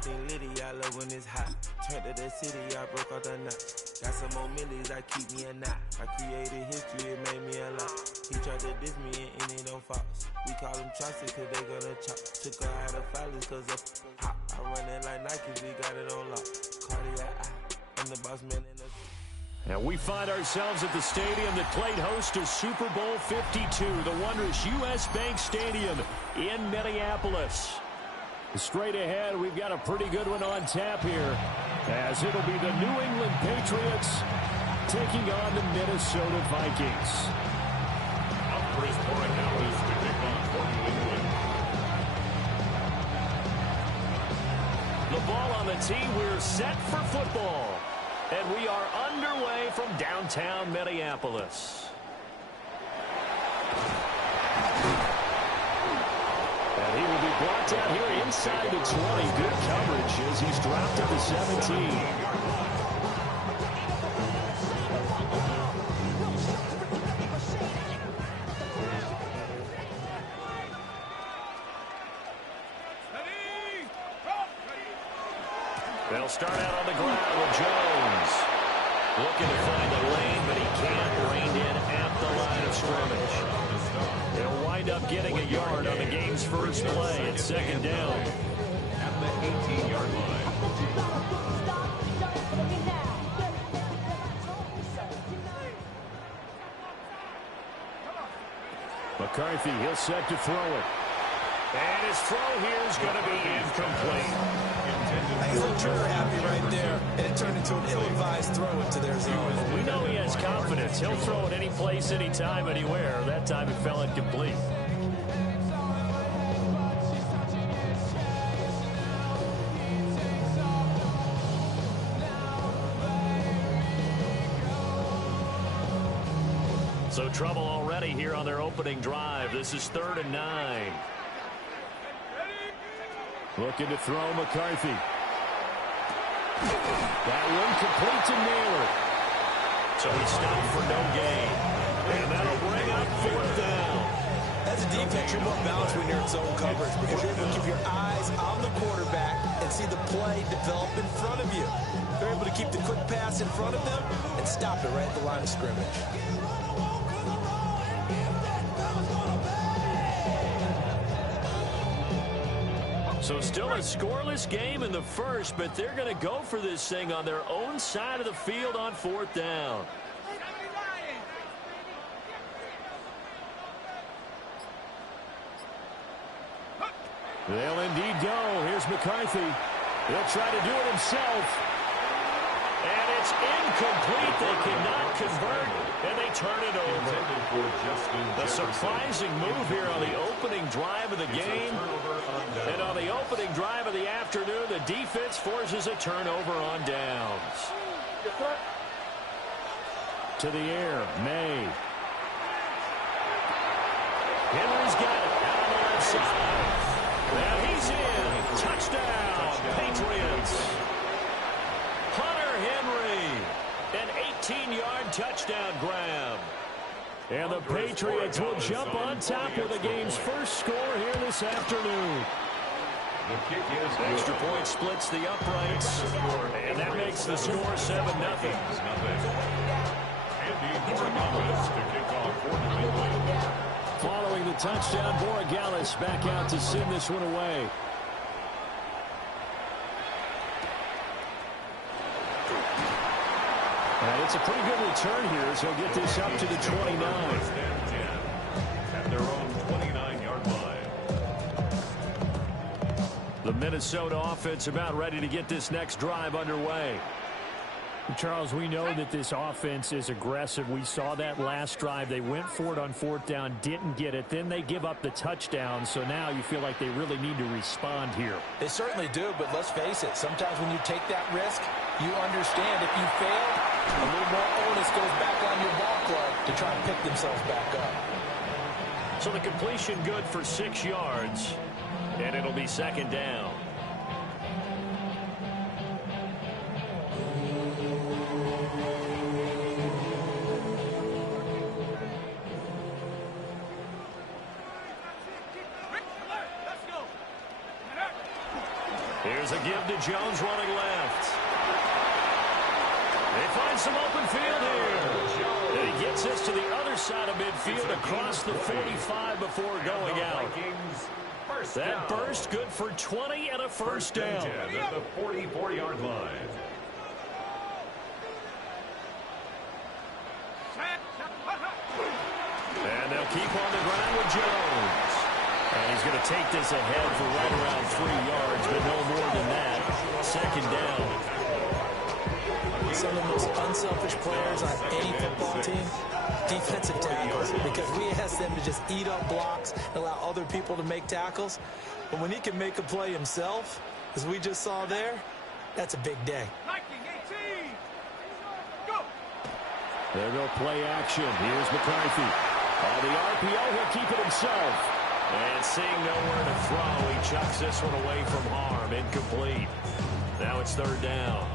everything litty, I love when it's hot. Turned to the city, I broke out the knot. Got some more millies, that keep me a knot. I created history, it made me a lot. He tried to diss me and it don't fox. We call them chopsticks cause they gonna chop. Took her out of filers cause of hot. I run it like Nike, we got it on lock. Cardiac eye, I'm the boss man in the... And we find ourselves at the stadium that played host to Super Bowl 52, the wondrous U.S. Bank Stadium in Minneapolis. Straight ahead, we've got a pretty good one on tap here, as it'll be the New England Patriots taking on the Minnesota Vikings. Out for his pouring hours to kick on for New England. The ball on the tee, we're set for football. And we are underway from downtown Minneapolis. And he will be brought down here inside the 20. Good coverage as he's dropped at the 17. They'll start out on the ground with Jones. Looking to find a lane, but he can't. Reined in at the line of scrimmage. They'll wind up getting a yard on the game's first play. It's second down. At the 18-yard line. McCarthy, he'll set to throw it. And his throw here is going to be incomplete. He's a trigger happy right there, and it turned into an ill-advised throw into their zone. We know he has confidence. He'll throw it any place, anytime, anywhere. That time it fell incomplete. So trouble already here on their opening drive. This is 3rd and 9. Looking to throw McCarthy. That one complete to Naylor. So he stopped for no gain. And that'll bring up 4th down. As a defense, you're more balanced when you're in zone coverage because you're able to keep your eyes on the quarterback and see the play develop in front of you. They're able to keep the quick pass in front of them and stop it right at the line of scrimmage. So still a scoreless game in the first, but they're going to go for this thing on their own side of the field on 4th down. They'll indeed go. Here's McCarthy. He'll try to do it himself. And it's incomplete. They cannot convert, and they turn it over. A surprising move here on the opening drive of the game. And on the opening drive of the afternoon, the defense forces a turnover on downs. To the air, May. Henry's got it out on the left side. Now he's in. Touchdown, Patriots. Hunter Henry, an 18-yard touchdown grab. And the Patriots will jump on top with the game's first score here this afternoon. Extra point splits the uprights, and that makes the score 7-0. Following the touchdown, Borregales back out to send this one away. And it's a pretty good return here as he'll get this up to the 29. At their own 29-yard line. The Minnesota offense about ready to get this next drive underway. Charles, we know that this offense is aggressive. We saw that last drive. They went for it on 4th down, didn't get it. Then they give up the touchdown. So now you feel like they really need to respond here. They certainly do, but let's face it. Sometimes when you take that risk, you understand if you fail, a little more onus goes back on your ball club to try and pick themselves back up. So the completion good for 6 yards, and it'll be 2nd down. Here's a give to Jones running left. They find some open field here. And he gets us to the other side of midfield across the 45 before going out. That burst good for 20 and a first down. At the 44-yard line. And they'll keep on the ground with Jones. And he's going to take this ahead for right around 3 yards, but no more than that. Second down. Some of the most unselfish players on any football team, defensive tackles, because we ask them to just eat up blocks and allow other people to make tackles. But when he can make a play himself, as we just saw there, that's a big day. There go play action. Here's McCarthy. On the RPO, he'll keep it himself. And seeing nowhere to throw, he chucks this one away from harm. Incomplete. Now it's third down.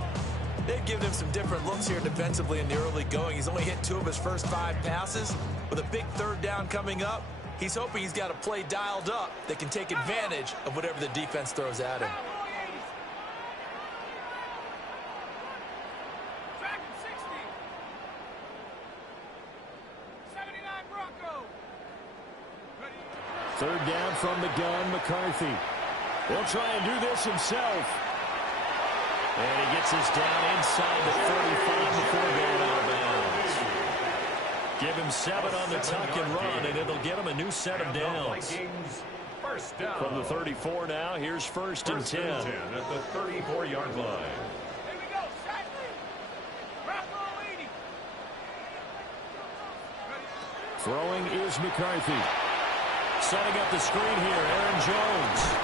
They've given him some different looks here defensively in the early going. He's only hit 2 of his first 5 passes. With a big third down coming up, he's hoping he's got a play dialed up that can take advantage of whatever the defense throws at him. Third down from the gun, McCarthy. He'll try and do this himself. And he gets us down inside the 35 before going out of bounds. Give him 7 on the tuck and run, and it'll get him a new set of downs. First down. From the 34 now, here's first and 10. At the 34-yard line. Throwing is McCarthy. Setting up the screen here, Aaron Jones.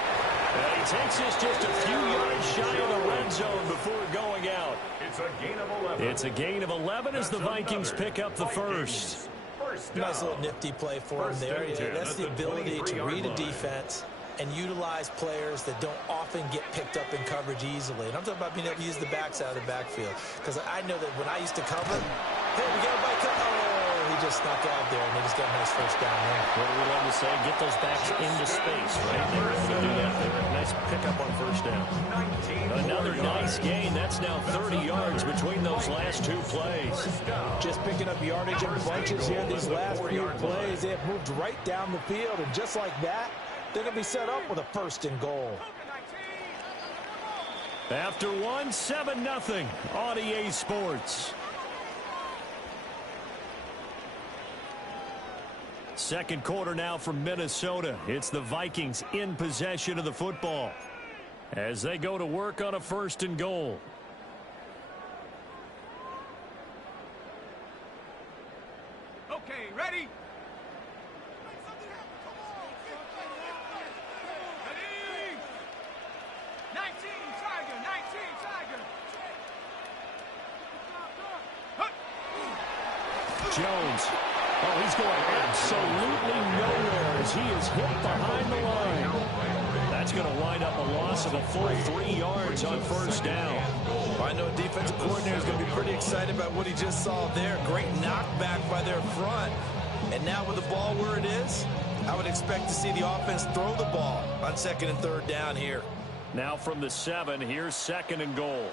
And he takes this just a few yards shy of the red zone before going out. It's a gain of 11. It's a gain of 11 as the Vikings pick up the first. Nice little nifty play for him there. That's the ability to read a defense and utilize players that don't often get picked up in coverage easily. And I'm talking about being able to use the backs out of the backfield. Because I know that when I used to cover, hey, we got a bike cut. Oh, he just snuck out there, and they just got a nice first down there. What do we love to say? Get those backs into space, right? They were able to do that there. Nice pickup on first down. Another nice gain. That's now 30 yards between those last 2 plays. Just picking up yardage in bunches here. These last few plays, they have moved right down the field, and just like that, they're going to be set up with a first and goal. After 1, 7-0 on EA Sports. Second quarter now from Minnesota. It's the Vikings in possession of the football as they go to work on a first and goal. Okay, ready? Jones. Oh, he's going absolutely nowhere as he is hit behind the line. That's going to wind up a loss of a full 3 yards on first down. Well, I know defensive coordinator is going to be pretty excited about what he just saw there. Great knockback by their front. And now with the ball where it is, I would expect to see the offense throw the ball on second and third down here. Now from the 7, here's second and goal.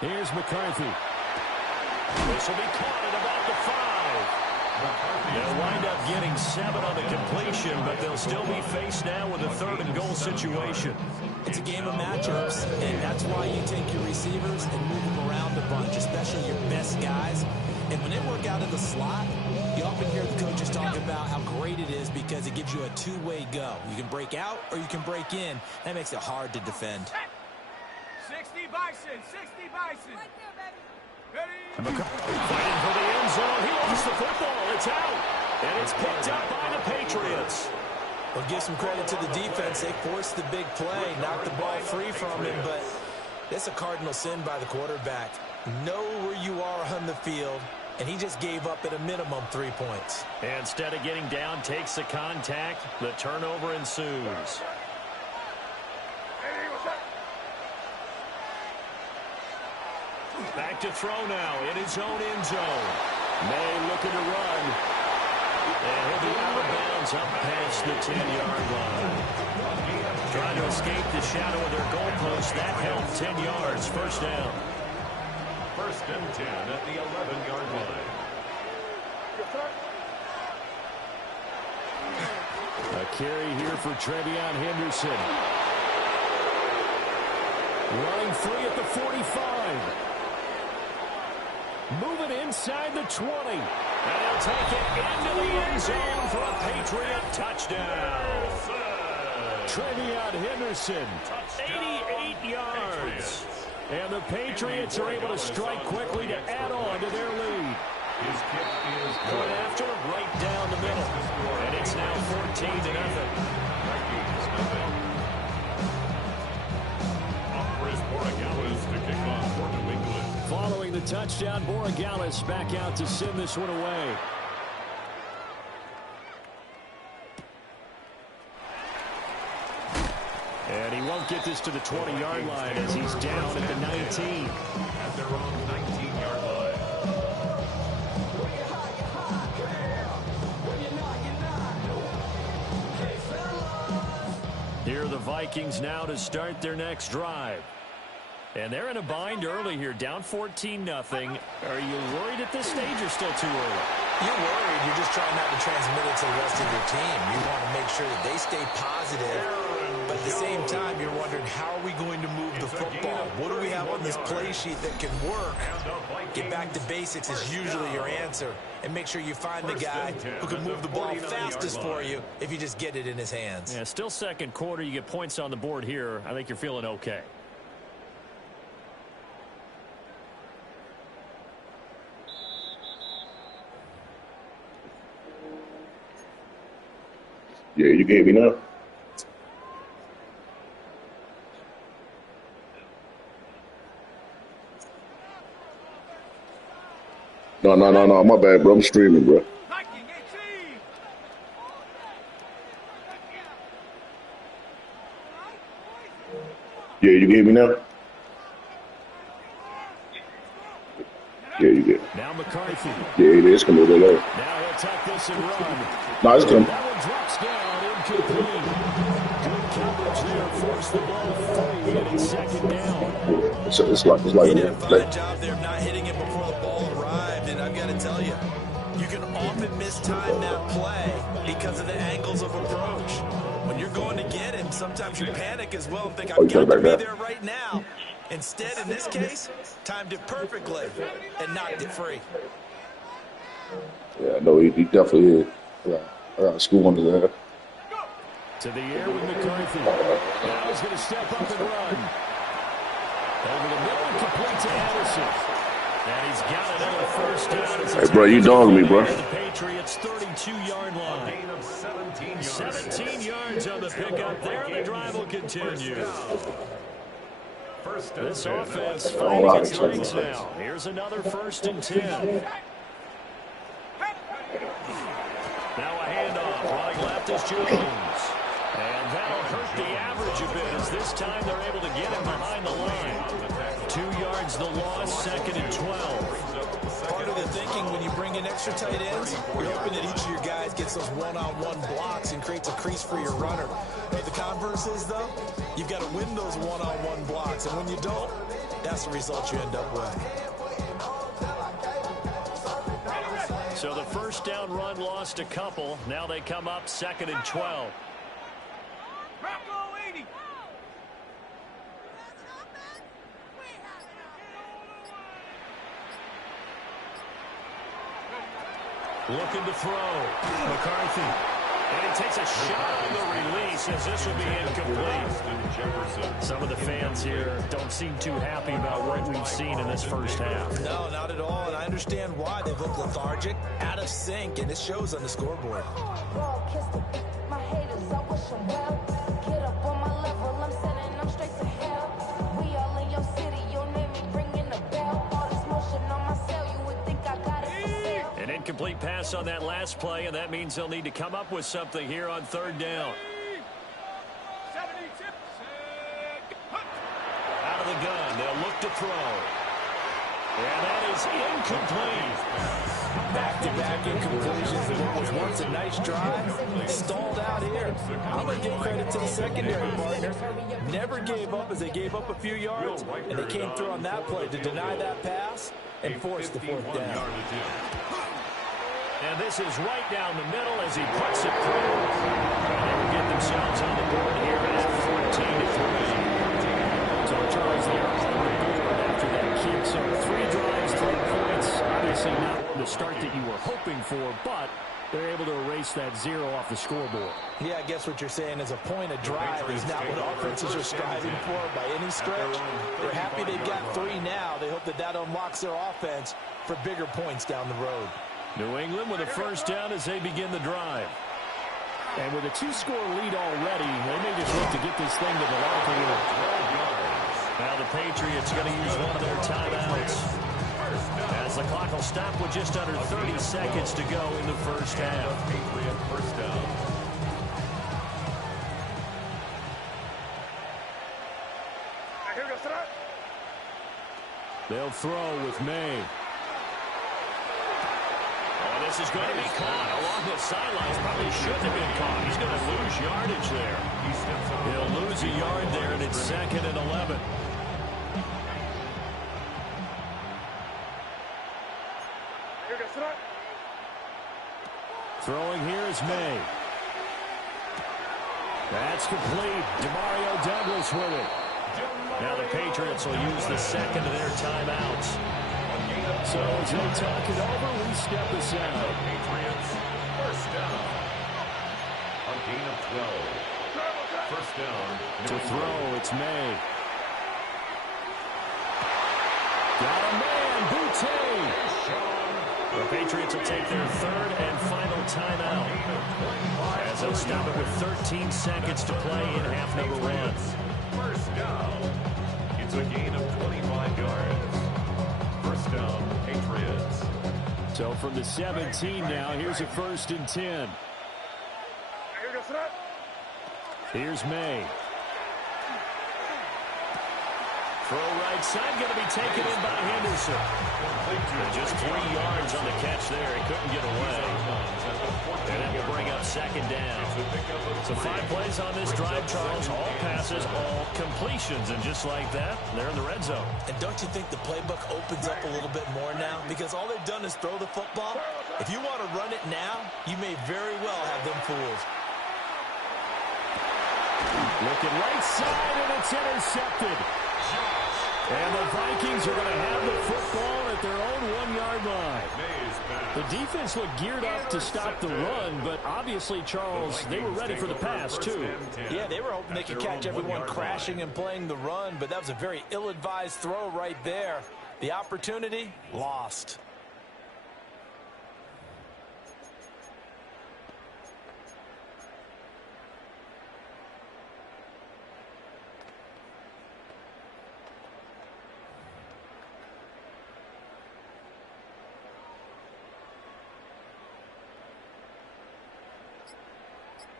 Here's McCarthy. This will be caught at about the 5. They'll wind up getting 7 on the completion, but they'll still be faced now with a third and goal situation. It's a game of matchups, and that's why you take your receivers and move them around a bunch, especially your best guys. And when they work out in the slot, you often hear the coaches talk about how great it is because it gives you a two-way go. You can break out or you can break in. That makes it hard to defend. 60 Bison, 60 Bison. Right there, baby. Fighting for the end zone. He lost the football. It's out. And it's picked up by the Patriots. Well, give some credit to the defense. They forced the big play, knocked the ball free from him, but it's a cardinal sin by the quarterback. Know where you are on the field, and he just gave up at a minimum 3 points. And instead of getting down, takes the contact. The turnover ensues. Back to throw now in his own end zone. May looking to run. And he'll be out of bounds up past the 10-yard line. Trying to escape the shadow of their goalpost. That helped. 10 yards. First down. First and 10 at the 11-yard line. A carry here for Trevion Henderson. Running free at the 45. Moving inside the 20. And he'll take it into the end zone for a Patriot touchdown. Trevion Henderson, 88 yards. And the Patriots are able to strike quickly to add on to their lead. His kick is Going after right down the middle. And it's now 14-0. Vikings nothing. Off Borregales to kick off for New England. Following the touchdown, Borregales back out to send this one away. And he won't get this to the 20-yard line as he's down at the 19. At their own 19-yard line. Here are the Vikings now to start their next drive. And they're in a bind early here, down 14-0. Are you worried at this stage or still too early? You're worried. You're just trying not to transmit it to the rest of your team. You want to make sure that they stay positive. But at the same time, you're wondering, how are we going to move the football? What do we have on this play sheet that can work? Get back to basics is usually your answer. And make sure you find the guy who can move the ball fastest for you if you just get it in his hands. Yeah, still second quarter. You get points on the board here. I think you're feeling okay. Yeah, you gave me now. No. My bad, bro. I'm streaming, bro. Viking 18. Yeah, you gave me now. Yeah, you did. Now McCarthy. Yeah, it's gonna be low. Now he'll tuck this and run. No, it's coming. That one drops down, incomplete. Good coverage there, force the ball free, and it's second down. It's like He did a fine job there of not hitting it before the ball arrived, and I've got to tell you, you can often mistime that play because of the angles of approach. When you're going to get him, sometimes you panic as well and think, I've got to be there right now. Instead, in this case, timed it perfectly and knocked it free. Yeah, no, he definitely is. I got school on his head. To the air with McCarthy. Now he's going to step up and run. Over the middle and complete to Anderson. And he's got another first down. Hey, bro, you dogging me, bro. The Patriots' 32-yard line. Gain of 17 yards. 17 yards on the pickup there. The drive will continue. First and This 10. offense finding its legs now. Here's another 1st and 10. Now a handoff. Running left is Jones. And that'll hurt the average a bit as this time they're able to get him behind the line. 2 yards the loss, 2nd and 12. Part of the thinking when you bring in extra tight ends, you're hoping that each of your guys gets those one-on-one blocks and creates a crease for your runner. The converse is, though, you've got to win those one-on-one blocks, and when you don't, that's the result you end up with. So the first down run lost a couple. Now they come up 2nd and 12. Bravo 80. Looking to throw. McCarthy. And he takes a shot on the release as this will be incomplete. Some of the fans here don't seem too happy about what we've seen in this first half. No, not at all, and I understand why. They look lethargic, out of sync, and it shows on the scoreboard. My haters, I wish them well. Get up on my level, I'm sending them straight to hell. We all in your city, your name ain't ringing the bell. All this motion on my cell, you would think I got it for sale. An incomplete pass on that last play, and that means they'll need to come up with something here on 3rd down. 72. Out of the gun, they'll look to throw. And that is incomplete. Back-to-back incompletions, and what was once a nice drive, stalled out here. I'm going to give credit to the secondary partner. Never gave up as they gave up a few yards, and they came through on that play to deny that pass and force the fourth down. And this is right down the middle as he puts it through. And they will get themselves on the board here at 14-3. So Charles, they are on the board after that kick. So 3 drives, 3 points. Obviously not the start that you were hoping for, but they're able to erase that 0 off the scoreboard. Yeah, I guess what you're saying is a point of drive is not what offenses are striving for by any stretch. They're happy they've got 3 now. They hope that that unlocks their offense for bigger points down the road. New England with a first down as they begin the drive. And with a 2-score lead already, they may just look to get this thing to the locker room. Now the Patriots going to use one of their timeouts as the clock will stop with just under 30 seconds to go in the first half. Patriot first down. They'll throw with May. This is going to be caught along the sidelines. Probably shouldn't have been caught. He's going to lose yardage there. He'll lose a yard there, and it's 2nd and 11. Throwing here is May. That's complete. Demario Douglas with it. Now the Patriots will use the 2nd of their timeouts. So as they talk it over, we step aside. Patriots first down. A gain of 12. First down. To throw, it's May. Got a man, Boutte. The Patriots will take their 3rd and final timeout as they'll stop it with 13 seconds to play in half number 1. First down. It's a gain of 25 yards. First down, Patriots. So from the 17 now, here's a 1st and 10. Here's May. Throw right side, going to be taken in by Henderson. And just 3 yards on the catch there. He couldn't get away. And that will bring up 2nd down. So 5 plays on this drive, Charles. All passes, all completions. And just like that, they're in the red zone. And don't you think the playbook opens up a little bit more now? Because all they've done is throw the football. If you want to run it now, you may very well have them fooled. Looking right side, and it's intercepted. And the Vikings are going to have the football at their own 1-yard line. The defense looked geared up to stop the run, but obviously, Charles, they were ready for the pass, too. Yeah, they were hoping they could catch everyone crashing and playing the run, but that was a very ill-advised throw right there. The opportunity, lost.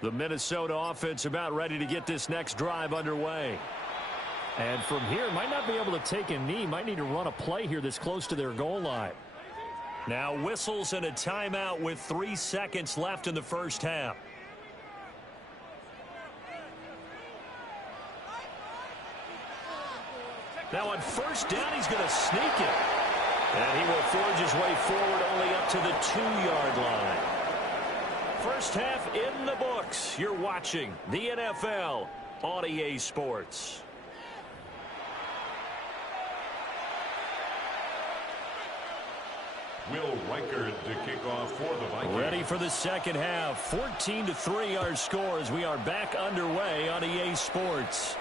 The Minnesota offense about ready to get this next drive underway. And from here, might not be able to take a knee. Might need to run a play here that's close to their goal line. Now whistles and a timeout with 3 seconds left in the first half. Now on first down, he's going to sneak it. And he will forge his way forward only up to the 2-yard line. First half in the books. You're watching the NFL on EA Sports. Will Reichard to kick off for the Vikings. Ready for the second half. 14-3 our score as we are back underway on EA Sports.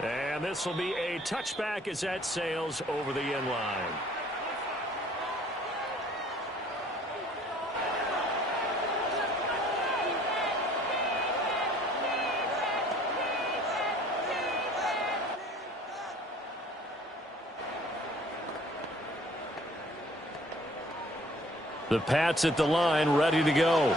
And this will be a touchback as that sails over the end line. The Pats at the line, ready to go.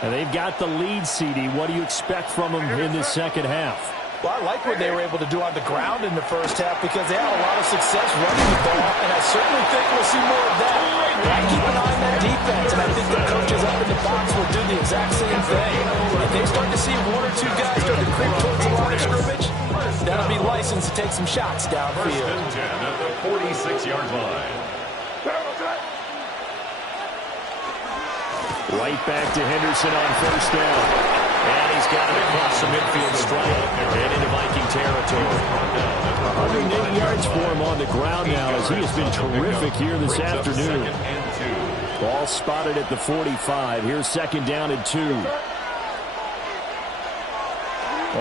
And they've got the lead, CD. What do you expect from them in this second half? Well, I like what they were able to do on the ground in the first half because they had a lot of success running the ball, and I certainly think we'll see more of that. But I keep an eye on that defense, and I think the coaches up in the box will do the exact same thing. If they start to see one or two guys start to creep towards the line of scrimmage, that'll be licensed to take some shots downfield. First and 10 at the 46-yard line. Right back to Henderson on first down. And he's got it across the midfield stripe and into Viking territory. 108 yards for him on the ground now as he has been terrific here this afternoon. Ball spotted at the 45. Here's second down and 2.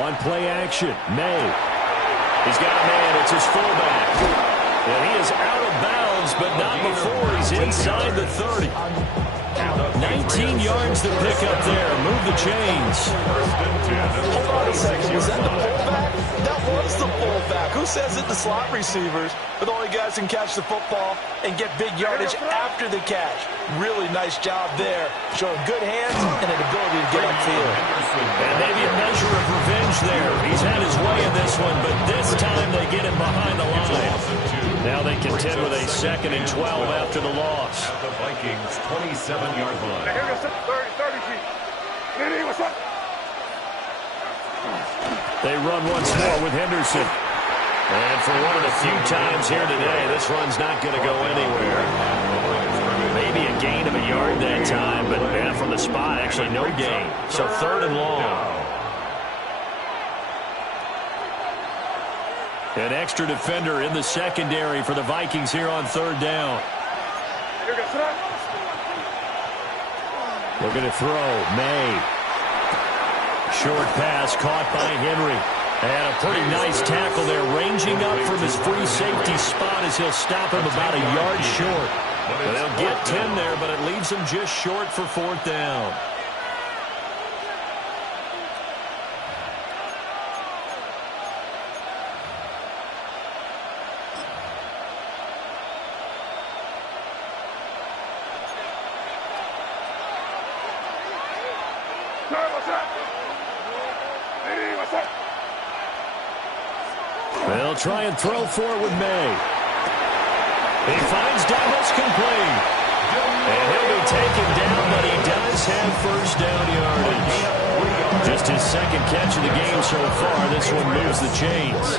On play action, May. He's got a man. It's his fullback. And he is out of bounds, but not before he's inside the 30. 19 yards to pick up there. Move the chains. Hold on a second. Was that the fullback? That was the fullback. Who says that the slot receivers are the only guys who can catch the football and get big yardage after the catch? Really nice job there. Showing good hands and an ability to get upfield. And maybe a measure of revenge there. He's had his way in this one, but this time they get him behind the line. Now they contend with a 2nd and 12 after the loss. At the Vikings' 27-yard line. Here goes 30 feet. What's up? They run once more with Henderson. And for one of the few times here today, this run's not going to go anywhere. Maybe a gain of a yard that time, but man, from the spot, actually no gain. So 3rd and long. An extra defender in the secondary for the Vikings here on 3rd down. Looking to throw. May. Short pass caught by Henry. And a pretty nice tackle there, ranging up from his free safety spot as he'll stop him about a yard short. And they'll get 10 there, but it leaves him just short for 4th down. They'll try and throw for it with May. He finds Douglas complete. And he'll be taken down, but he does have first down yardage. Just his 2nd catch of the game so far. This one moves the chains.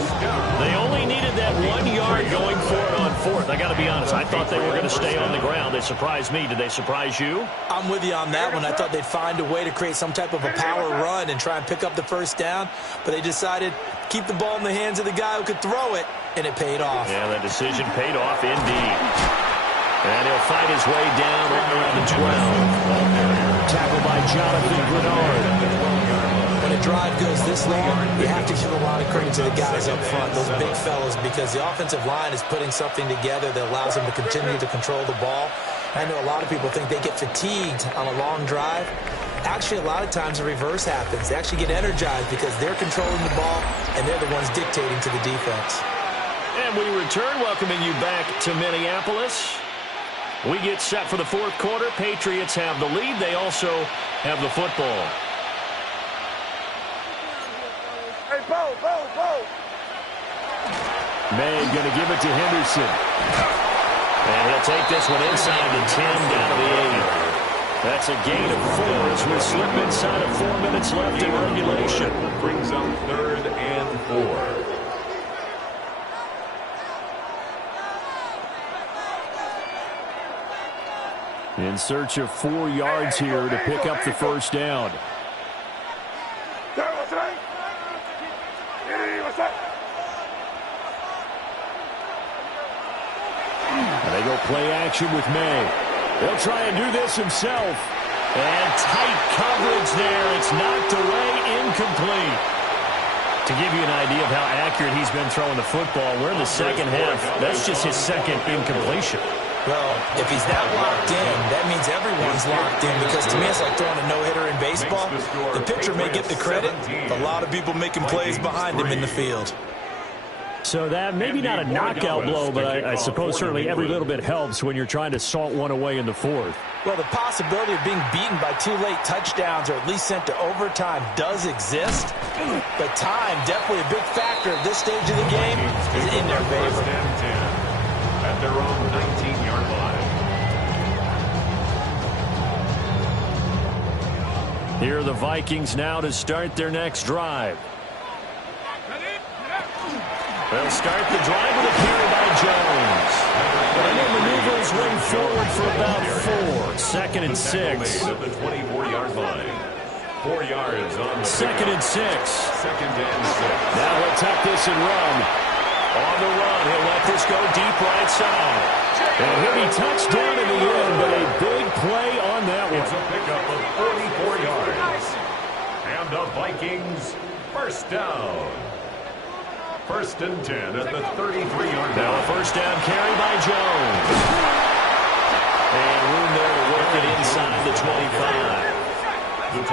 They only needed that 1 yard going for it on 4th. I got to be honest, I thought they were going to stay on the ground. They surprised me. Did they surprise you? I'm with you on that one. I thought they'd find a way to create some type of a power run and try and pick up the first down, but they decided keep the ball in the hands of the guy who could throw it, and it paid off. Yeah, that decision paid off indeed. And he'll fight his way down right around the 12. Tackled by Jonathan Grenard. When a drive goes this long, you have to give a lot of credit to the guys up front, those big fellas, because the offensive line is putting something together that allows them to continue to control the ball. I know a lot of people think they get fatigued on a long drive. Actually, a lot of times the reverse happens. They actually get energized because they're controlling the ball, and they're the ones dictating to the defense. And we return, welcoming you back to Minneapolis. We get set for the 4th quarter. Patriots have the lead. They also have the football. Hey, Bo. May going to give it to Henderson. And he'll take this one inside the 10, down to the 8. That's a gain of 4 as we slip inside of 4 minutes left in regulation. Brings up 3rd and 4. In search of 4 yards here to pick up the first down. And they go play action with May. They'll try and do this himself. And tight coverage there. It's knocked away, incomplete. To give you an idea of how accurate he's been throwing the football, we're in the second half. That's just his 2nd incompletion. Well, if he's that locked in, that means everyone's locked in, because to me it's like throwing a no-hitter in baseball. The pitcher may get the credit, but a lot of people making plays behind him in the field. So that maybe not a knockout blow, but I suppose certainly every little bit helps when you're trying to salt one away in the 4th. Well, the possibility of being beaten by 2 late touchdowns or at least sent to overtime does exist, but but time, definitely a big factor at this stage of the game, is in their favor. First and 10 at their own 19-yard line. Here are the Vikings now to start their next drive. They'll start the drive with a carry by Jones. And he'll maneuver his way forward for about 4. Second and 6. At the 24-yard line. 4 yards on the Second and 6. Second and 6. Now he'll tuck this and run. On the run, he'll let this go deep right side. And he'll be touchdown in the end, but a big play on that one. It's a pickup of 44 yards. And the Vikings first down. First and 10 at the 33-yard line. Now a first down carry by Jones. And room there to work it inside the 25.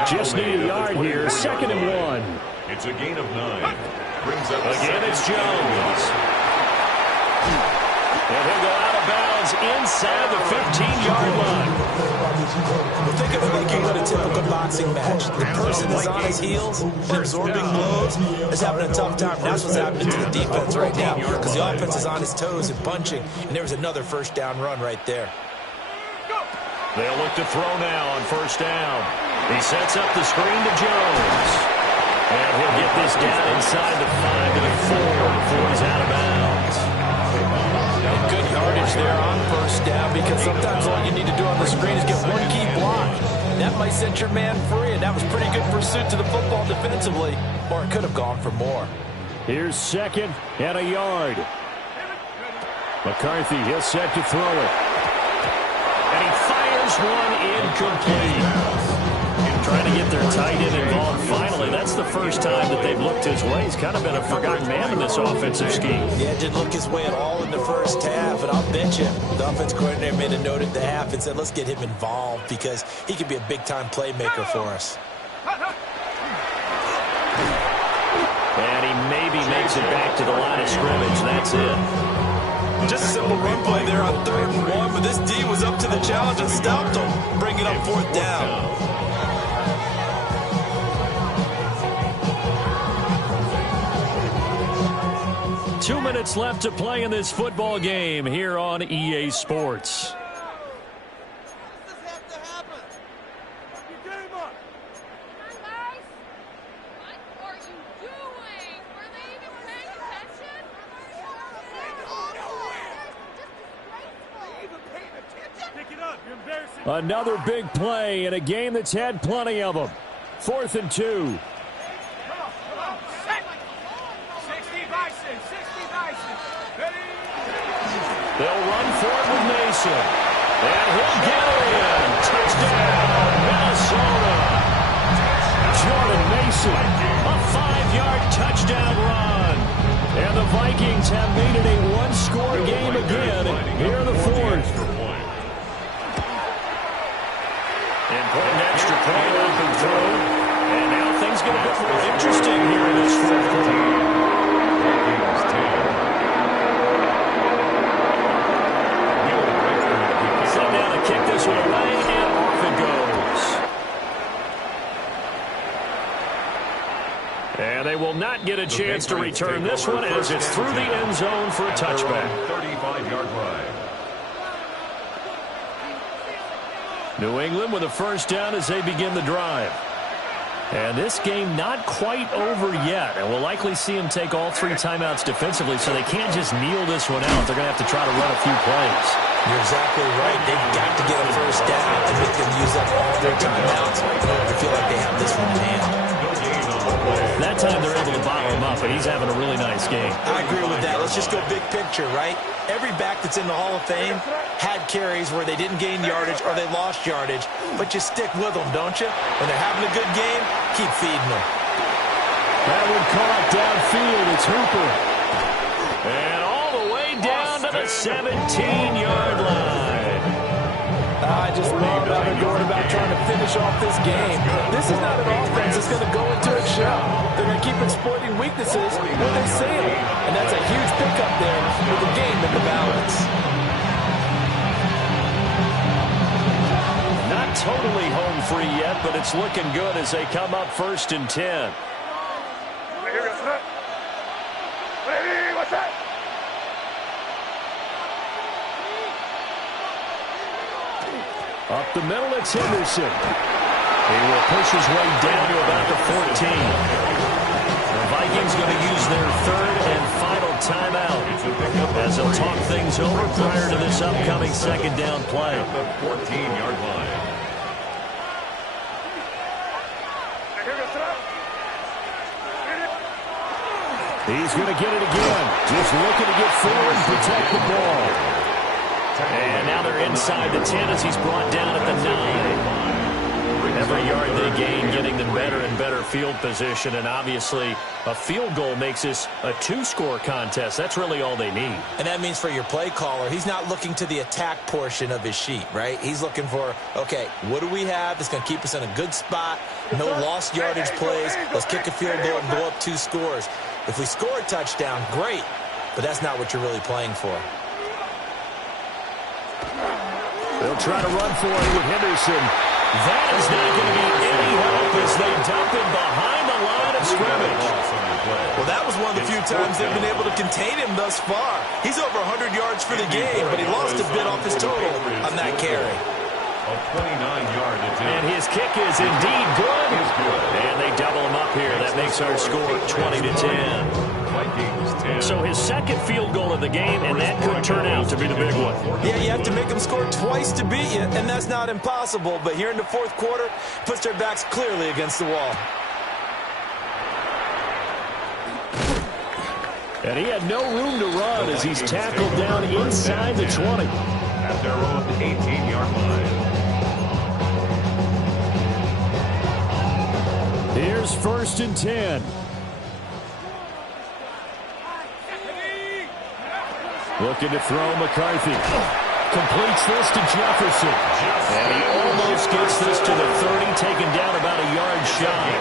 Just need a yard here. Second and 1. It's a gain of 9. Brings up again, it's Jones. And he'll go out of bounds inside the 15-yard line. Well, think of it like you would a typical boxing match. The person is on his heels and absorbing blows is having a tough time. That's what's happening to the defense right now because the offense is on his toes and punching. And there was another first down run right there. They'll look to throw now on first down. He sets up the screen to Jones. And he'll get this down inside the 5 to the 4 before he's out of bounds. Good yardage there on first down because sometimes all you need to do on the screen is get one key block. That might set your man free, and that was pretty good pursuit to the football defensively, or it could have gone for more. Here's second and a yard. McCarthy, he'll set to throw it. And he fires one incomplete. Trying to get their tight end involved finally. That's the first time that they've looked his way. He's kind of been a forgotten man in this offensive scheme. Yeah, didn't look his way at all in the first half, and I'll bet you the offense coordinator made a note at the half and said, let's get him involved because he could be a big-time playmaker for us. And he maybe makes it back to the line of scrimmage. That's it. Just a simple run play there on 3rd and 1, but this D was up to the challenge and stopped him, bringing up 4th down. 2 minutes left to play in this football game here on EA Sports. Another big play in a game that's had plenty of them. 4th and 2. They'll run for it with Mason. And he'll get it in. Touchdown, Minnesota. Jordan Mason, a 5-yard touchdown run. And the Vikings have made it a one-score game again here in the 4th. And put an extra point up and through. And now things get a bit more interesting here in this 4th quarter. Kick this one away, and off it goes. And they will not get a chance to return this one as it's through the end zone for a touchback. 35-yard line. New England with a first down as they begin the drive. And this game not quite over yet. And we'll likely see them take all 3 timeouts defensively, so they can't just kneel this one out. They're going to have to try to run a few plays. You're exactly right. They've got to get a first down and make them use up all their timeouts in order to feel like they have this one in hand. That time they're able to bottle him up, but he's having a really nice game. I agree with that. Let's just go big picture, right? Every back that's in the Hall of Fame had carries where they didn't gain yardage or they lost yardage, but you stick with them, don't you? When they're having a good game, keep feeding them. That one caught downfield. It's Hooper. And all the way down to the 17-yard line. I just love how they're going about trying to finish off this game. This is not an offense that's going to go into a shell. They're going to keep exploiting weaknesses when they see them. And that's a huge pickup there with the game in the balance. Not totally home free yet, but it's looking good as they come up 1st and 10. Up the middle, it's Henderson. He will push his way down to about the 14. The Vikings going to use their third and final timeout as they'll talk things over prior to this upcoming second down play. At the 14-yard line. He's going to get it again. Just looking to get forward and protect the ball. And now they're inside the 10 as he's brought down at the 9. Every yard they gain getting them better and better field position. And obviously a field goal makes this a two-score contest. That's really all they need. And that means for your play caller, he's not looking to the attack portion of his sheet, right? He's looking for, okay, what do we have that's going to keep us in a good spot? No lost yardage plays. Let's kick a field goal and go up 2 scores. If we score a touchdown, great. But that's not what you're really playing for. They'll try to run for it with Henderson. That is not going to be any help as they dump him behind the line of scrimmage. Well, that was one of the few times they've been able to contain him thus far. He's over 100 yards for the game, but he lost a bit off his total on that carry. A 29-yard attempt. And his kick is indeed good. And they double him up here. That makes our score 20-10. Vikings 10. So his second field goal of the game, and that could turn out to be the big one. Yeah, you have to make them score twice to beat you, and that's not impossible. But here in the fourth quarter, puts their backs clearly against the wall. And he had no room to run as he's tackled down inside the 20. At their own 18-yard line. Here's 1st and 10. Looking to throw McCarthy. Completes this to Jefferson. And he almost gets this to the 30, taken down about a yard shy.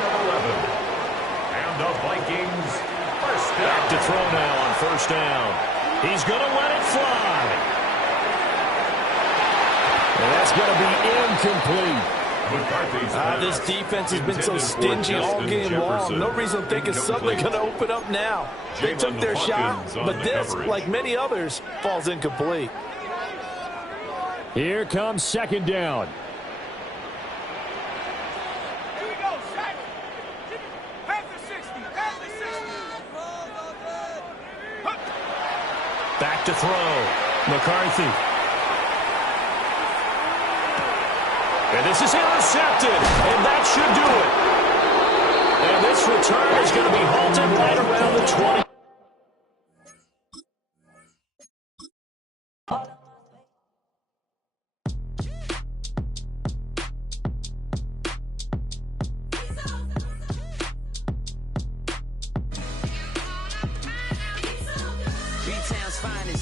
And the Vikings first down. Back to throw now on 1st down. He's going to let it fly. And that's going to be incomplete. This defense has been so stingy all game long. No reason to think it's suddenly going to open up now. They took their shot, but this, like many others, falls incomplete. Here comes 2nd down. Here we go, Shaq. Pass the 60. Pass the 60. Back to throw. McCarthy. And this is intercepted, and that should do it. And this return is going to be halted right around the 20.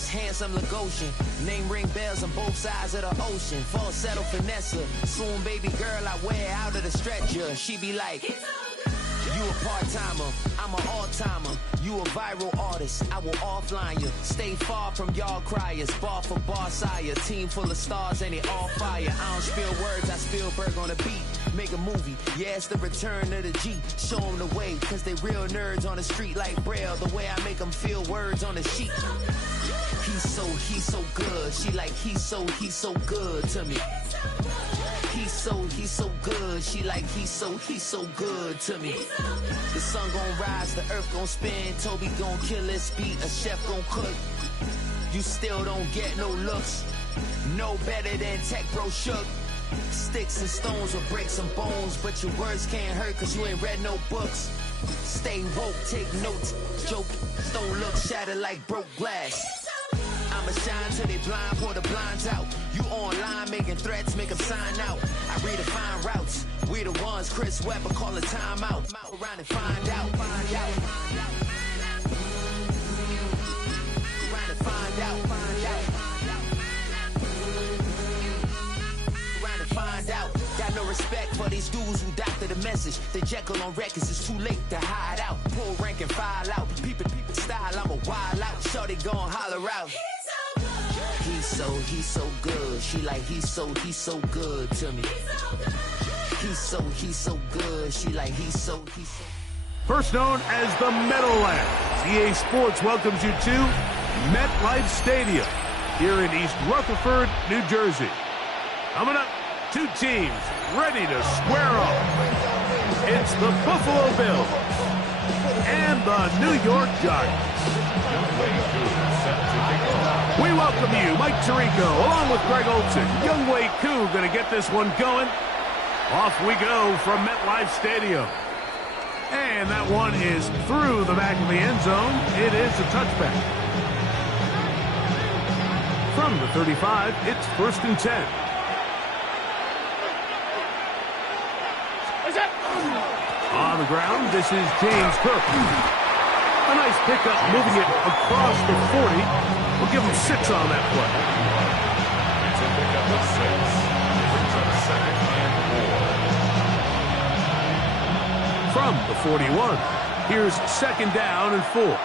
Handsome Lagosian, name ring bells on both sides of the ocean. Falsetto Vanessa, soon baby girl I wear out of the stretcher. She be like, you a part-timer, I'm an all-timer. You a viral artist, I will offline you. Stay far from y'all criers, bar for bar sire. Team full of stars and it all fire. I don't spill words, I Spielberg on the beat. Make a movie, yeah, it's the return of the G. Show them the way, cause they real nerds on the street like Braille. The way I make them feel words on the sheet. He's so good. She like, he's so good to me. He's so good. She like, he's so good to me. The sun gon' rise, the earth gon' spin. Toby gon' kill this beat, a chef gon' cook. You still don't get no looks. No better than Tech Bro Shook. Sticks and stones will break some bones, but your words can't hurt cause you ain't read no books. Stay woke, take notes, joke. Don't look shattered like broke glass. I'ma shine till they blind, pour the blinds out. You online making threats, make them sign out. I redefine routes. We the ones Chris Webber call a timeout. Around and find out. Find out. Around and find out. Around and find out. Got no respect for these dudes who doctor the message. The Jekyll on records, it's too late to hide out. Pull rank and file out. People style, I'm a wild out. Shorty gon' holler out. He's so good. She like, he's so good to me. He's so good. She like, he's so. first known as the Meadowlands. EA Sports welcomes you to MetLife Stadium here in East Rutherford, New Jersey. Coming up, two teams ready to square off. It's the Buffalo Bills and the New York Giants. We welcome you, Mike Tirico, along with Greg Olson. Younghoe Koo going to get this one going. Off we go from MetLife Stadium. And that one is through the back of the end zone. It is a touchback. From the 35, it's 1st and 10. On the ground, this is James Cook. A nice pickup, moving it across the 40. We'll give him 6 on that play. It's a pickup of 6. Brings up 2nd and 4. From the 41, here's 2nd down and 4.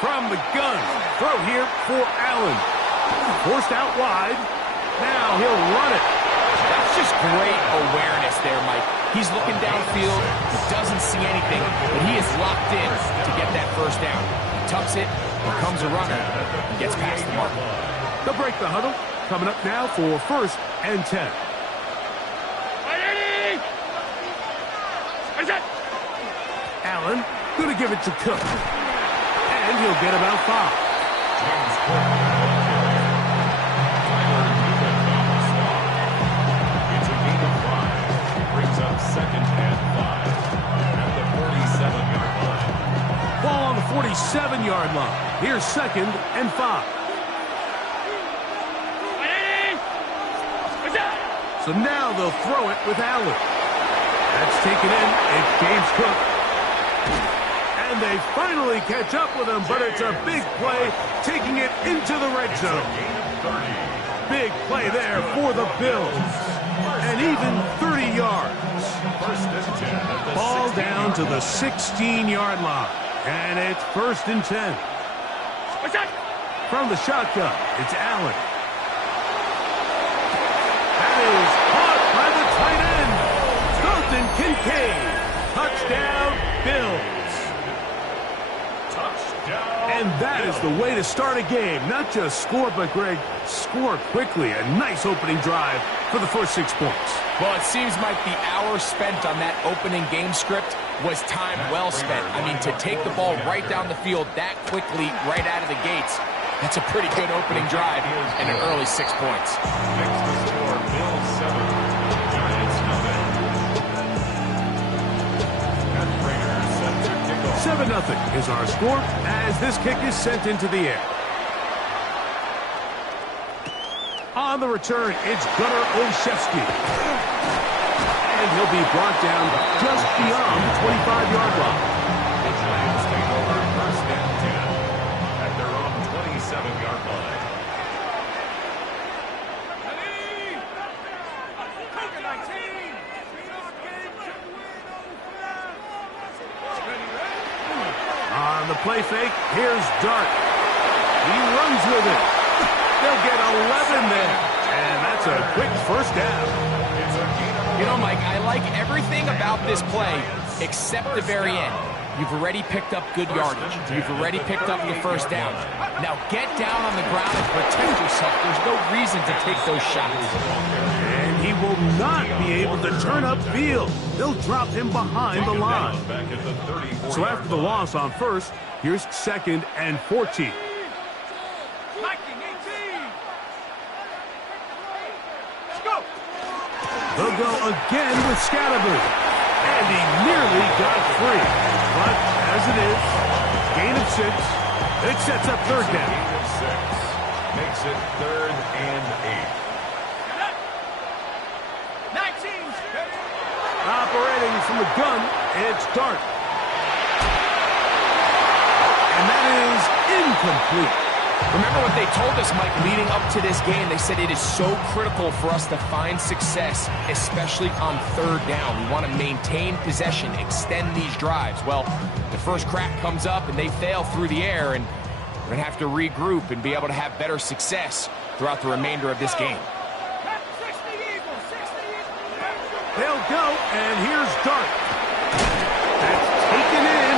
From the gun, throw here for Allen. Forced out wide. Now he'll run it. That's just great awareness there, Mike. He's looking downfield. He doesn't see anything, but he is locked in to get that 1st down. He tucks it, becomes a runner, and gets past the mark. They'll break the huddle. Coming up now for 1st and 10. Allen going to give it to Cook. And he'll get about 5. It's a gain of 5. Brings up 2nd and 5 at the 47-yard line. Ball on the 47-yard line. Here's 2nd and 5. So now they'll throw it with Allen. That's taken in. It's James Cook. And they finally catch up with him, but it's a big play, taking it into the red zone. Big play there for the Bills. And even 30 yards. Ball down to the 16-yard line. And it's 1st and 10. From the shotgun, it's Allen. That is caught by the tight end, Dalton Kincaid. Touchdown, Bills. And that is the way to start a game. Not just score, but, Greg, score quickly. A nice opening drive for the first 6 points. Well, it seems like the hour spent on that opening game script was time well spent. I mean, to take the ball right down the field that quickly, right out of the gates, that's a pretty good opening drive and an early 6 points. Next to score, Bills 7, Giants nothing. 7-0 is our score as this kick is sent into the air. On the return, it's Gunnar Olszewski. And he'll be brought down just beyond the 25-yard line. The Giants take over 1st and 10 at their own 27-yard line. On the play fake, here's Dart. He runs with it. They'll get 11 there. And that's a quick 1st down. You know, Mike, I like everything about this play except the very end. You've already picked up good yardage. You've already picked up the 1st down. Now get down on the ground and protect yourself. There's no reason to take those shots. And he will not be able to turn upfield. They'll drop him behind the line. So after the loss on 1st, here's 2nd and 14. They'll go again with Scatterby. And he nearly got free. But as it is, gain of 6. It sets up 3rd down. Gain of 6 makes it 3rd and 8. Operating from the gun, it's Dart. And that is incomplete. Remember what they told us, Mike, leading up to this game. They said it is so critical for us to find success, especially on 3rd down. We want to maintain possession, extend these drives. Well, the first crack comes up, and they fail through the air, and We're going to have to regroup and be able to have better success throughout the remainder of this game. They'll go, and here's Dart. That's taken in,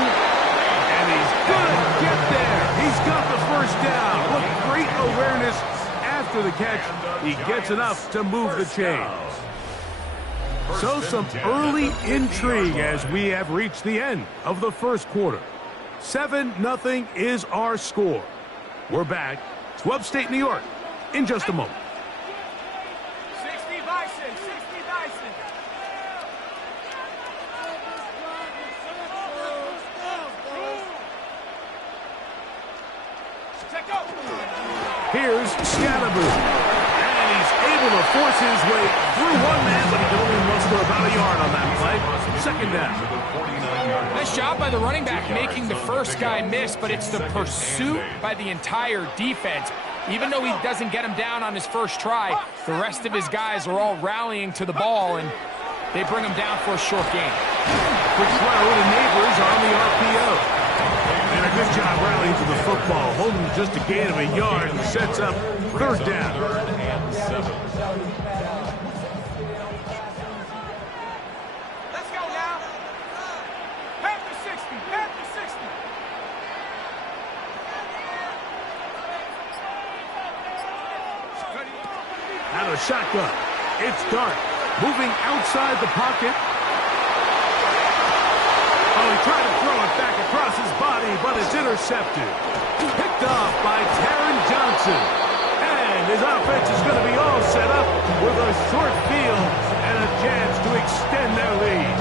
and he's going to get there. He's got the first down. What great awareness after the catch. He gets enough to move the chains. So some early intrigue as we have reached the end of the first quarter. 7-0 is our score. We're back to upstate New York in just a moment. 60 Bison, 60 Bison. Here's Scalaboo. And he's able to force his way through one man, but he can only muster about a yard on that play. Second down. Nice job by the running back making the first guy miss, but it's the pursuit by the entire defense. Even though he doesn't get him down on his first try, the rest of his guys are all rallying to the ball, and they bring him down for a short gain. Quick throw to Neighbors on the RPO. And a good job rallying to the football, holding just a gain of a yard and sets up third down. Let's go now. Half to 60, half to 60. Out of shotgun. It's Dart. Moving outside the pocket. Oh, he tried to throw it back across his body, but it's intercepted. Picked off by Taron Johnson. And his offense is going to be all set up with a short field and a chance to extend their lead.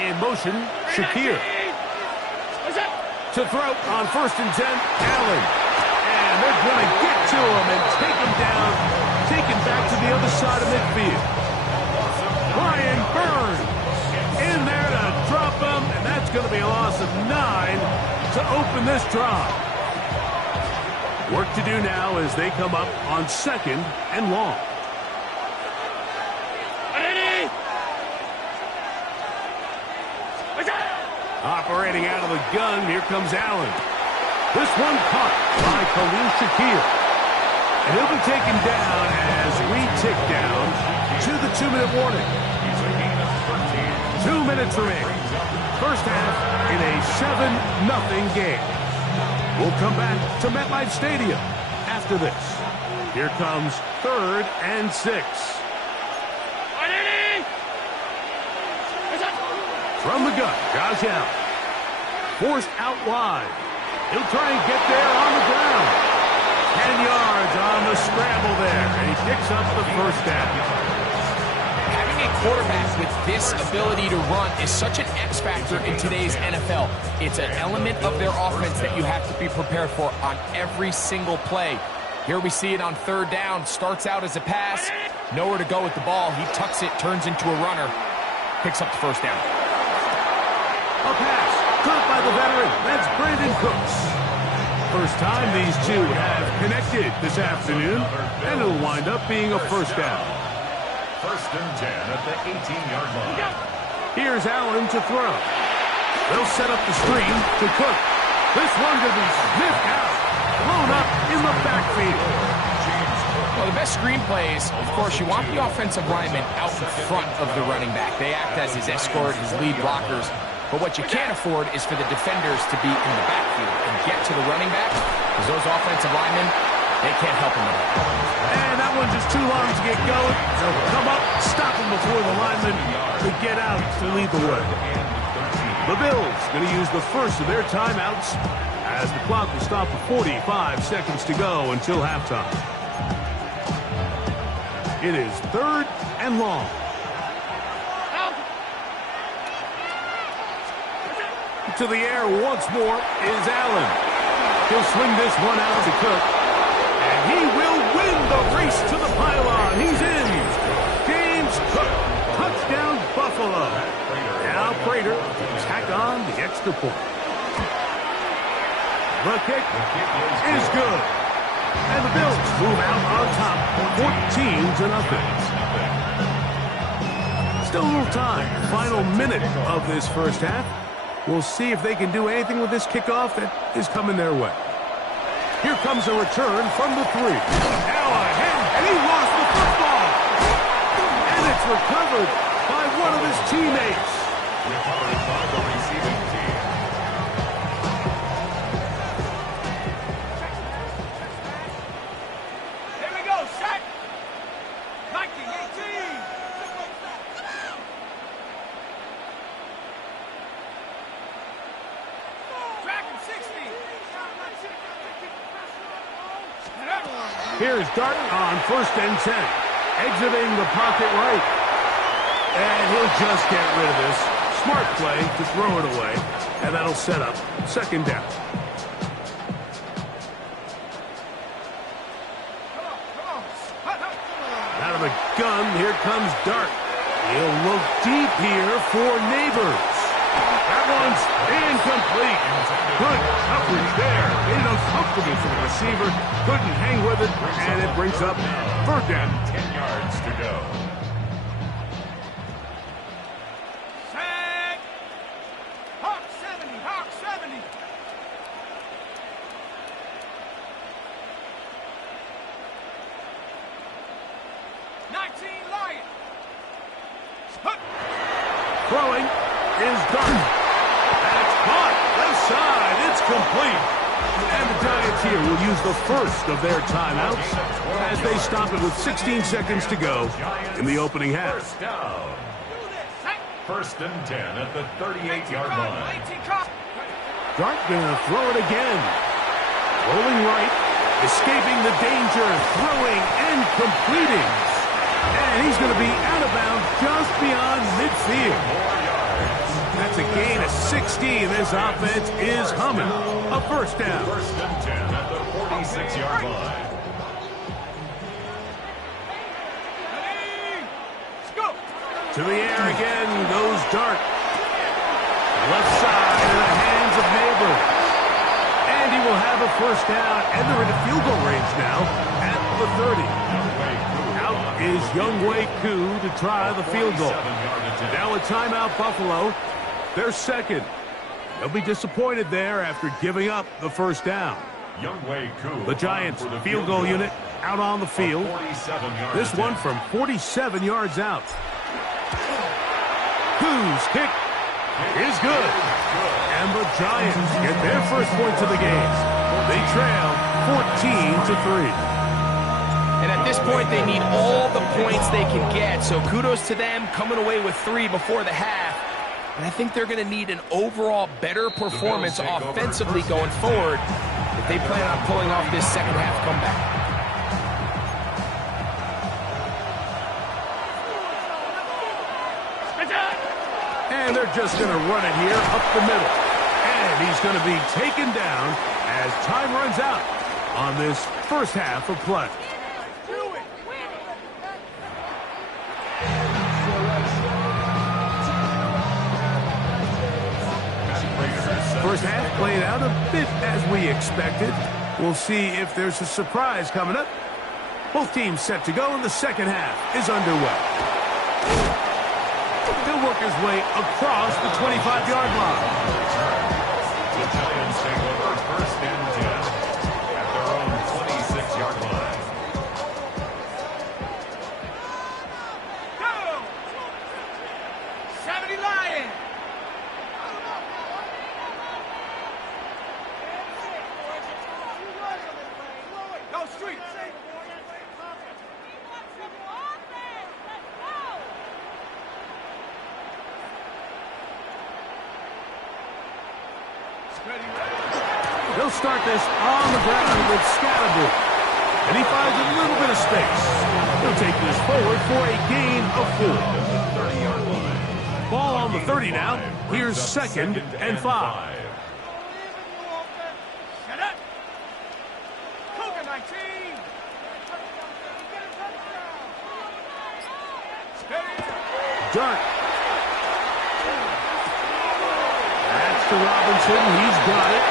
In motion, Shakir. To throw on 1st and 10, Allen. And they're going to get to him and take him down, taken back to the other side of midfield. Brian Burns in there to drop him, and that's going to be a loss of 9 to open this drive. Work to do now as they come up on 2nd and long. Operating out of the gun, here comes Allen. This one caught by Khalil Shakir. And he'll be taken down as we tick down to the 2-minute warning. 2 minutes remaining. First half in a 7-0 game. We'll come back to MetLife Stadium after this. Here comes 3rd and 6. From the gun, Josh Allen. Forced out wide. He'll try and get there on the ground. 10 yards on the scramble there, and he picks up the first down. Having a quarterback with this ability to run is such an X factor in today's NFL. It's an element of their offense that you have to be prepared for on every single play. Here we see it on 3rd down. Starts out as a pass. Nowhere to go with the ball. He tucks it, turns into a runner. Picks up the first down. A pass caught by the veteran. That's Brandon Cooks. First time these two have connected this afternoon, and it'll wind up being a first down. 1st and 10 at the 18-yard line. Here's Allen to throw. They'll set up the screen to Cook. This one to be sniffed out. Blown up in the backfield. Well, the best screen plays, of course, you want the offensive lineman out in front of the running back. They act as his escort, his lead blockers. But what you can't afford is for the defenders to be in the backfield and get to the running back, because those offensive linemen, they can't help him at all. And that one just too long to get going. They'll come up, stop him before the lineman to get out to lead the way. The Bills going to use the first of their timeouts as the clock will stop at 45 seconds to go until halftime. It is 3rd and long. To the air once more is Allen. He'll swing this one out to Cook. And he will win the race to the pylon. He's in. James Cook. Touchdown, Buffalo. Now Prater tack on the extra point. The kick is good. And the Bills move out on top 14-0. Still a little time. Final minute of this first half. We'll see if they can do anything with this kickoff that is coming their way. Here comes a return from the 3. Now ahead, and he lost the football. And it's recovered by one of his teammates. Recovered by the receiving team. Here we go, set. Viking 18. Dragon 60. Here's Dart on 1st and 10. Exiting the pocket right. And he'll just get rid of this. Smart play to throw it away. And that'll set up 2nd down. Out of the gun, here comes Dart. He'll look deep here for Neighbors. That one's incomplete. Good coverage there. Made it uncomfortable for the receiver. Couldn't hang with it, and it brings up 3rd down. 10 yards to go. Set. Hawk 70. Hawk 70. Lion. Throwing is Dart. That's caught. Left side. It's complete. And the Giants here will use the first of their timeouts as they stop it with 16 seconds to go in the opening half. First down. 1st and 10 at the 38-yard line. Dart gonna throw it again. Rolling right, escaping the danger, throwing and completing. And he's going to be out of bounds just beyond midfield. That's a gain of 60. This offense is humming. A 1st down. 1st and 10 at the 46-yard line. To the air again goes Dart. Left side in the hands of Neighbors. And he will have a 1st down. And they're in the field goal range now at the 30. Out is Younghoe Koo to try the field goal. Now a timeout, Buffalo. They're 2nd. They'll be disappointed there after giving up the 1st down. The Giants field goal unit out on the field. This one from 47 yards out. Koo's kick is good. And the Giants get their first points of the game. They trail 14-3. And at this point, they need all the points they can get. So kudos to them coming away with 3 before the half. And I think they're going to need an overall better performance offensively going forward if they plan on pulling off this second half comeback. And they're just going to run it here up the middle. And he's going to be taken down as time runs out on this first half of play. First half played out a bit as we expected. We'll see if there's a surprise coming up. Both teams set to go, and the second half is underway. He'll work his way across the 25-yard line. The Giants take over 1st and 10 at their own 26-yard line. Go! 70 Lion. Go Street. They'll start this on the ground with Scatterbrain. And he finds a little bit of space. He'll take this forward for a gain of 4. Ball on the 30 now. Here's 2nd and 5. Dart. That's to Robinson. He's got it.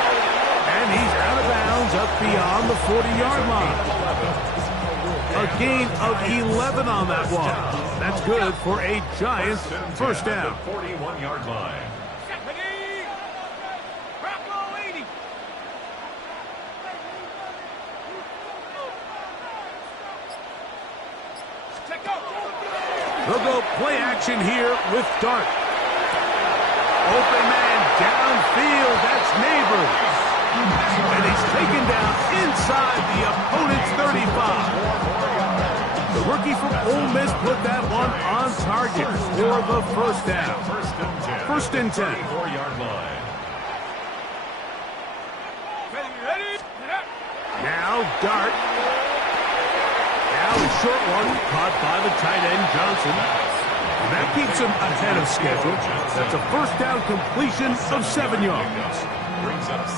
And he's out of bounds up beyond the 40-yard line. A gain of 11 on that one. That's good for a Giants first down. 41-yard line. They'll go play action here with Dart. Open man downfield. That's Neighbors. And he's taken down inside the opponent's 35. The rookie from Ole Miss put that one on target for the first down. First and 10. 4-yard line. Now Dart. Now a short one caught by the tight end Johnson. And that keeps him ahead of schedule. That's a first down completion of 7 yards.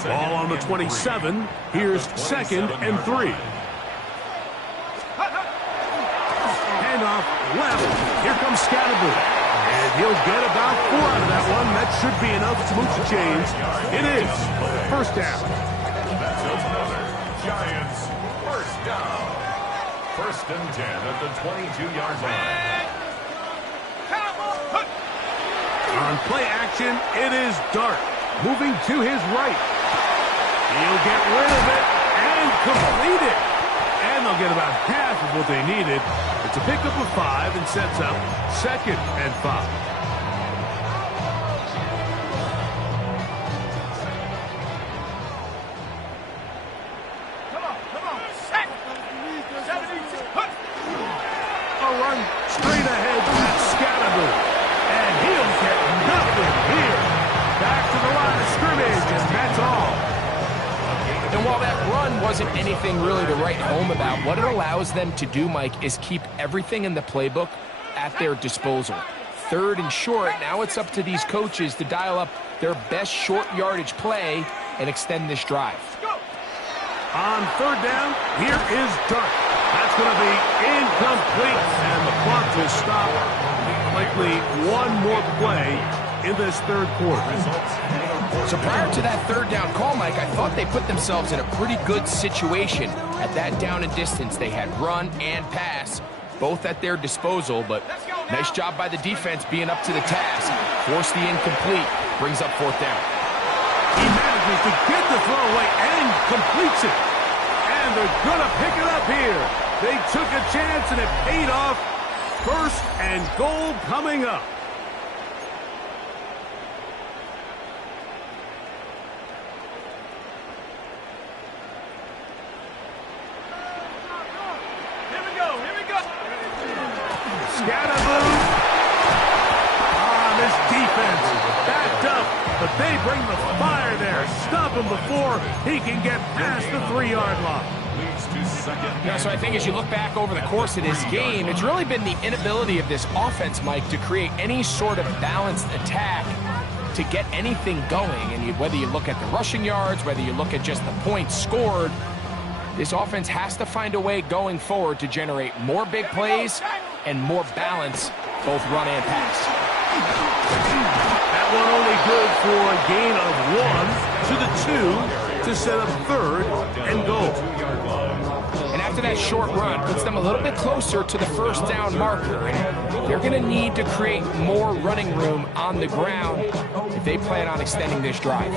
Ball on the 27. Here's 2nd and 3. Handoff left. Here comes Scatterby. And he'll get about 4 out of that one. That should be enough to move the chains. It is first down. That's another Giants first down. First and 10 at the 22-yard line. On play action, it is Dart. Moving to his right. He'll get rid of it and complete it. And they'll get about half of what they needed. It's a pickup of 5 and sets up 2nd and 5. A run straight ahead to Scatterby. And he'll get nothing here. Back to the line of scrimmage, and that's all. And while that run wasn't anything really to write home about, what it allows them to do, Mike, is keep everything in the playbook at their disposal. 3rd and short, now it's up to these coaches to dial up their best short yardage play and extend this drive. On 3rd down, here is Dart. That's going to be incomplete, and the clock will stop. Likely one more play in this 3rd quarter. So prior to that 3rd down call, Mike, I thought they put themselves in a pretty good situation at that down and distance. They had run and pass, both at their disposal, but nice job by the defense being up to the task. Forced the incomplete, brings up 4th down. He manages to get the throw away and completes it. And they're going to pick it up here. They took a chance and it paid off. 1st and goal coming up. Scatterby. This defense backed up, but they bring the fire there. Stop him before he can get past the 3-yard line. Yeah, so I think as you look back over the course of this game, it's really been the inability of this offense, Mike, to create any sort of balanced attack to get anything going. And whether you look at the rushing yards, whether you look at just the points scored, this offense has to find a way going forward to generate more big plays and more balance, both run and pass. That one only good for a gain of 1 to the 2 to set up 3rd and goal. And after that short run, puts them a little bit closer to the first down marker. And they're going to need to create more running room on the ground if they plan on extending this drive.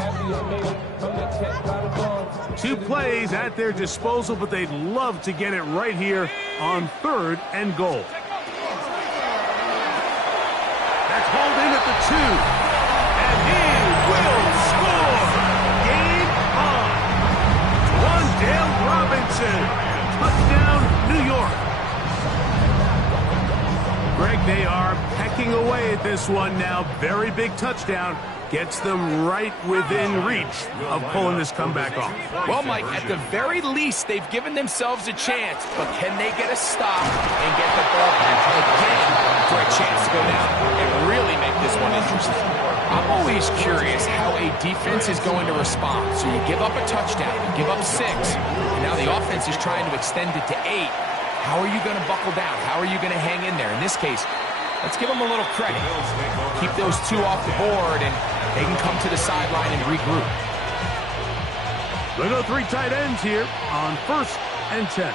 2 plays at their disposal, but they'd love to get it right here on 3rd and goal. That's hauled in at the 2. And he will score. Game on. Wandale Robinson. Touchdown, New York. Greg, they are pecking away at this one now. Very big touchdown. Gets them right within reach of pulling this comeback off. Well, Mike, at the very least, they've given themselves a chance. But can they get a stop and get the ball back again for a chance to go down and really make this one interesting? I'm always curious how a defense is going to respond. So you give up a touchdown, you give up 6, and now the offense is trying to extend it to 8. How are you going to buckle down? How are you going to hang in there? In this case, let's give them a little credit. Keep those 2 off the board, and they can come to the sideline and regroup. They go 3 tight ends here on 1st and 10.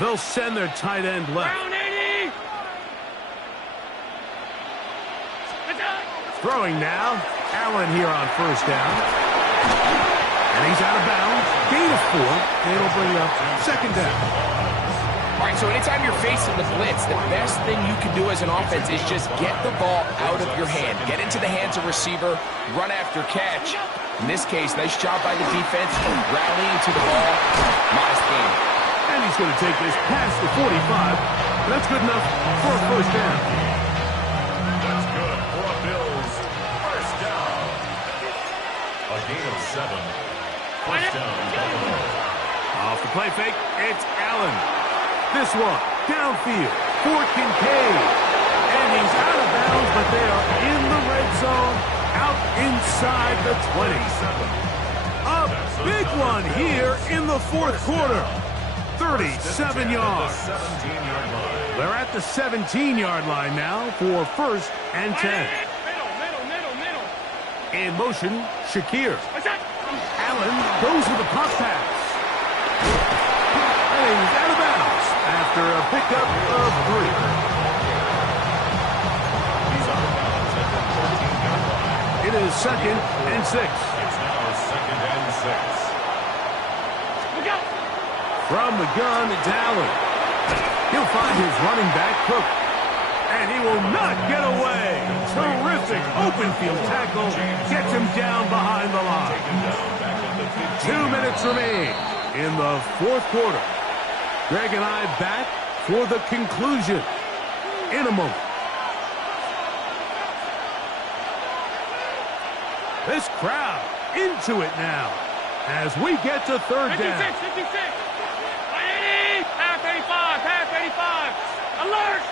They'll send their tight end left. Throwing now. Allen here on first down. And he's out of bounds. Gain of 4. It'll bring up second down. All right, so anytime you're facing the blitz, the best thing you can do as an offense is just get the ball out of your hand. Get into the hands of receiver, run after catch. In this case, nice job by the defense rallying to the ball. Modest gain. And he's going to take this past the 45. That's good enough for a first down. That's good for a Bills first down. A gain of 7. First down, Buffalo. Off the play fake, it's Allen. This one, downfield for Kincaid. And he's out of bounds, but they are in the red zone, out inside the 20. A big one here in the fourth quarter. 37 yards. They're at the 17-yard line now for first and 10. In motion, Shakir. Allen goes with a pop pass. And he's out of bounds after a pickup of 3. It is second and 6. It's now second and 6. From the gun, it's Allen. He'll find his running back, Cook. And he will not get away. Terrific open field tackle. Gets him down behind the line. 2 minutes remain in the fourth quarter. Greg and I back for the conclusion in a moment. This crowd into it now as we get to third down. 56. Half 85. Alert!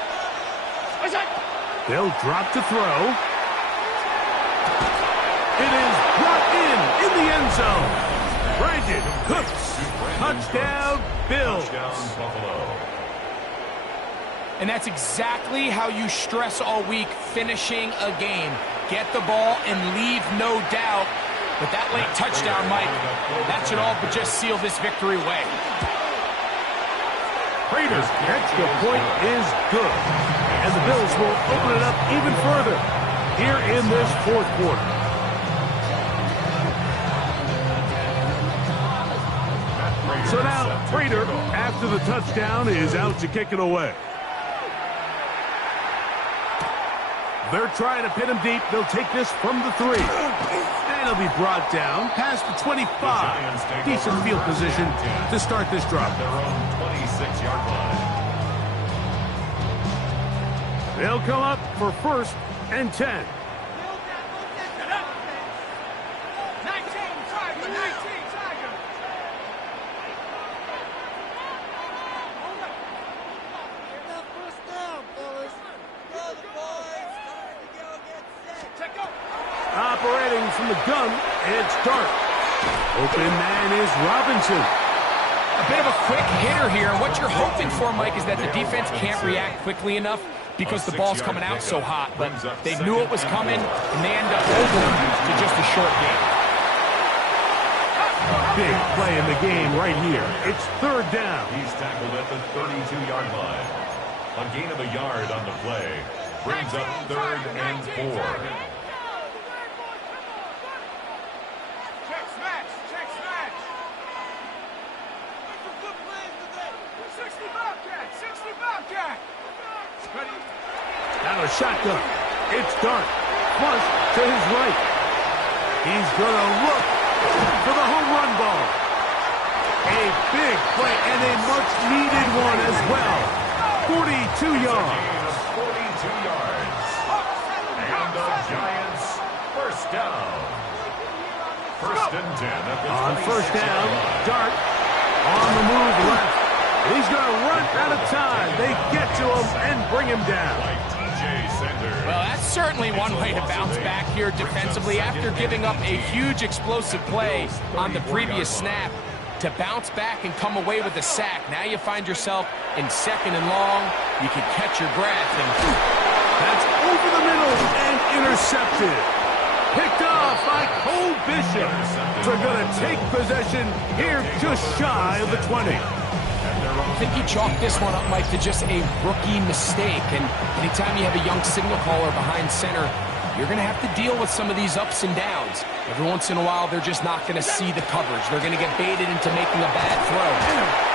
They'll drop to throw. It is brought in the end zone. Brandon Cooks. Touchdown, Bills. Touchdown, Buffalo. And that's exactly how you stress all week, finishing a game. Get the ball and leave no doubt. But that late touchdown, Mike, that should all but just seal this victory away. Raiders' extra point is good. And the Bills will open it up even further here in this fourth quarter. So now, Prater, after the touchdown, is out to kick it away. They're trying to pin him deep. They'll take this from the 3. And he'll be brought down past the 25. Decent field position to start this drive. Their own 26-yard line. They'll come up for first and 10. Operating from the gun, it's Dart. Open man is Robinson. A bit of a quick hitter here. And what you're hoping for, Mike, is that the defense can't react quickly enough because the ball's coming out so hot. But they knew it was coming, and they end up over to just a short game. Big play in the game right here. It's third down. He's tackled at the 32-yard line. A gain of a yard on the play brings up third and 4. Now a shotgun. It's Dart. Flush to his right. He's going to look for the home run ball. A big play and a much-needed one as well. 42 yards. 42 yards. And the Giants first down. First and 10 at the on first down, line. Dart on the move left. He's going to run out of time. They get to him and bring him down. Well, that's certainly one way to bounce back here defensively after giving up a huge explosive play on the previous snap. To bounce back and come away with a sack. Now you find yourself in second and long. You can catch your breath. And that's over the middle and intercepted. Picked off by Cole Bishop. They're going to take possession here just shy of the 20. I think you chalk this one up, Mike, to just a rookie mistake. And anytime you have a young signal caller behind center, you're going to have to deal with some of these ups and downs. Every once in a while, they're just not going to see the coverage. They're going to get baited into making a bad throw.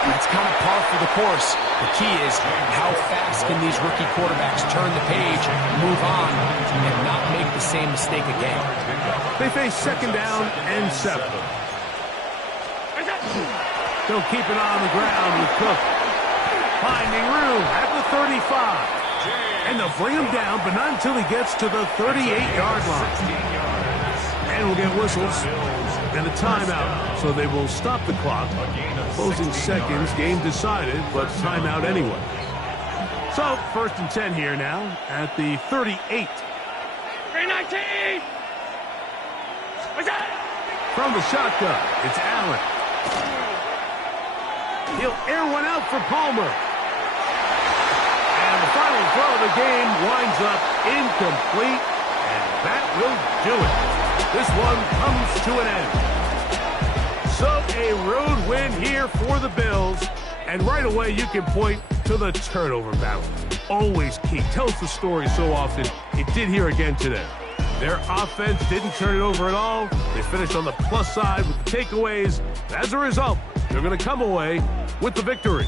That's kind of par for the course. The key is how fast can these rookie quarterbacks turn the page, move on, and not make the same mistake again. They face second down and 7. They'll keep it on the ground with Cook. Finding room at the 35. And they'll bring him down, but not until he gets to the 38-yard line. And we'll get whistles and a timeout, so they will stop the clock. Closing seconds, game decided, but timeout anyway. So, 1st and 10 here now at the 38. 319! What's that? From the shotgun, it's Allen. He'll air one out for Palmer. And the final throw of the game winds up incomplete, and that will do it. This one comes to an end. So a road win here for the Bills, and right away you can point to the turnover battle. Always key. Tells the story so often. It did here again today. Their offense didn't turn it over at all. They finished on the plus side with the takeaways. As a result, they're going to come away with the victory.